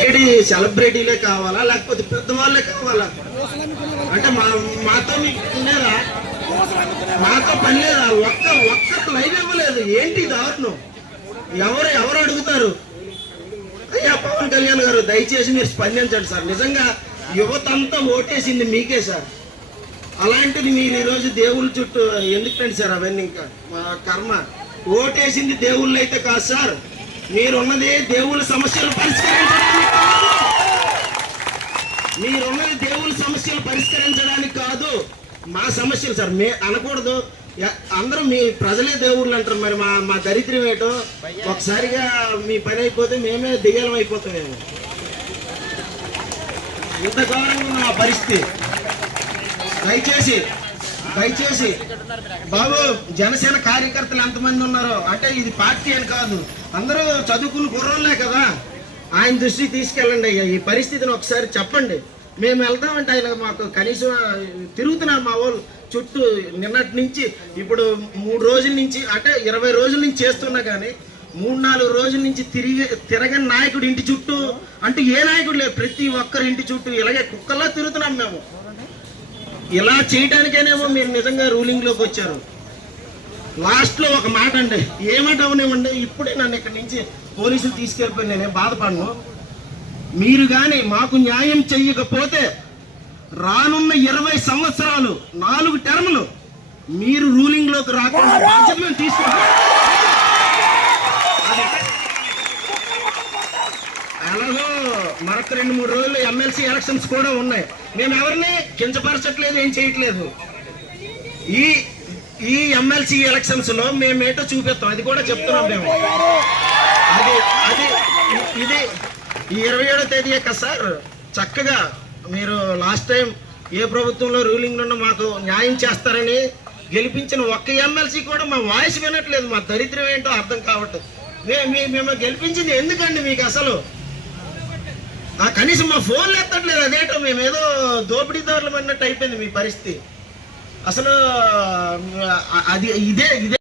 AD సెలబ్రిటీలే కావాలా లేకపోతే పెద్దవాళ్ళే కావాలా? అంటే మా మాతో మీకు లేదా మాతో పని లేదా? ఒక్క ఒక్క లైన్ ఇవ్వలేదు. ఏంటి దారుణం? ఎవరు ఎవరు అడుగుతారు? అయ్యా పవన్ కళ్యాణ్ గారు దయచేసి మీరు స్పందించండి సార్. నిజంగా యువత అంతా ఓటేసింది మీకే సార్. అలాంటిది మీరు ఈరోజు దేవుళ్ళ చుట్టూ ఎందుకండి సార్ అవన్నీ ఇంకా? మా కర్మ. ఓటేసింది దేవుళ్ళు అయితే కాదు సార్. మీరున్నది దేవుళ్ళ సమస్యలు పరిష్కరించడానికి కాదు. మీరున్నది దేవుళ్ళ సమస్యలు పరిష్కరించడానికి కాదు. మా సమస్యలు సార్ మే అనకూడదు. అందరూ మీ ప్రజలే దేవుళ్ళు అంటారు మరి. మా మా దరిద్రం ఏంటో ఒకసారిగా మీ పని అయిపోతే మేమే దిగలం అయిపోతామేమో. ఇంత ఘోరంగా ఉన్న మా పరిస్థితి. దయచేసి దయచేసి బాబు జనసేన కార్యకర్తలు ఎంతమంది ఉన్నారో అంటే ఇది పార్టీ అని కాదు. అందరూ చదువుకుని గుర్రంలే కదా. ఆయన దృష్టికి తీసుకెళ్ళండి అయ్యా. ఈ పరిస్థితిని ఒకసారి చెప్పండి. మేము వెళ్తామంటే ఆయన మాకు కనీసం తిరుగుతున్నారు మా వాళ్ళు. చుట్టూ నిన్నటి నుంచి ఇప్పుడు మూడు రోజుల నుంచి అంటే ఇరవై రోజుల నుంచి చేస్తున్నా కానీ మూడు నాలుగు రోజుల నుంచి తిరిగి తిరగని నాయకుడు ఇంటి చుట్టూ అంటే ఏ నాయకుడు లేదు. ప్రతి ఒక్కరి ఇంటి చుట్టూ ఇలాగే కుక్కల్లా తిరుగుతున్నాం మేము. ఇలా చేయడానికేనేమో మీరు నిజంగా రూలింగ్లోకి వచ్చారు. లాస్ట్లో ఒక మాట అండి. ఏమాట అవనివ్వండి ఇప్పుడే నన్ను ఇక్కడి నుంచి పోలీసులు తీసుకెళ్ళిపోయి నేనేం బాధపడను. మీరు కానీ మాకు న్యాయం చెయ్యకపోతే రానున్న ఇరవై సంవత్సరాలు నాలుగు టర్ములు మీరు రూలింగ్లోకి రాకుండా బాధ్యత మేము తీసుకుంటాం అలాగో మరొక రెండు మూడు రోజులు ఎమ్మెల్సీ ఎలక్షన్స్ కూడా ఉన్నాయి. మేము ఎవరిని కించపరచట్లేదు ఏం చేయట్లేదు. ఈ ఈ ఎమ్మెల్సీ ఎలక్షన్స్లో మేమేటో చూపిస్తాం. అది కూడా చెప్తున్నాం మేము. అది అది ఇది ఈ ఇరవై ఏడో తేదీ కదా సార్. చక్కగా మీరు లాస్ట్ టైం ఏ ప్రభుత్వంలో రూలింగ్ ఉన్న మాకు న్యాయం చేస్తారని గెలిపించిన ఒక్క ఎమ్మెల్సీ కూడా మా వాయిస్ వినట్లేదు. మా దరిద్రం ఏంటో అర్థం కావట్లేదు. మేము మీ- మేము గెలిపించింది ఎందుకండి మీకు అసలు? ఆ కనీసం మా ఫోన్లు ఎత్తట్లేదు అదేంటో మేము ఏదో దోపిడీదారులు అన్నట్టు అయిపోయింది మీ పరిస్థితి. అసలు అది ఇదే ఇదే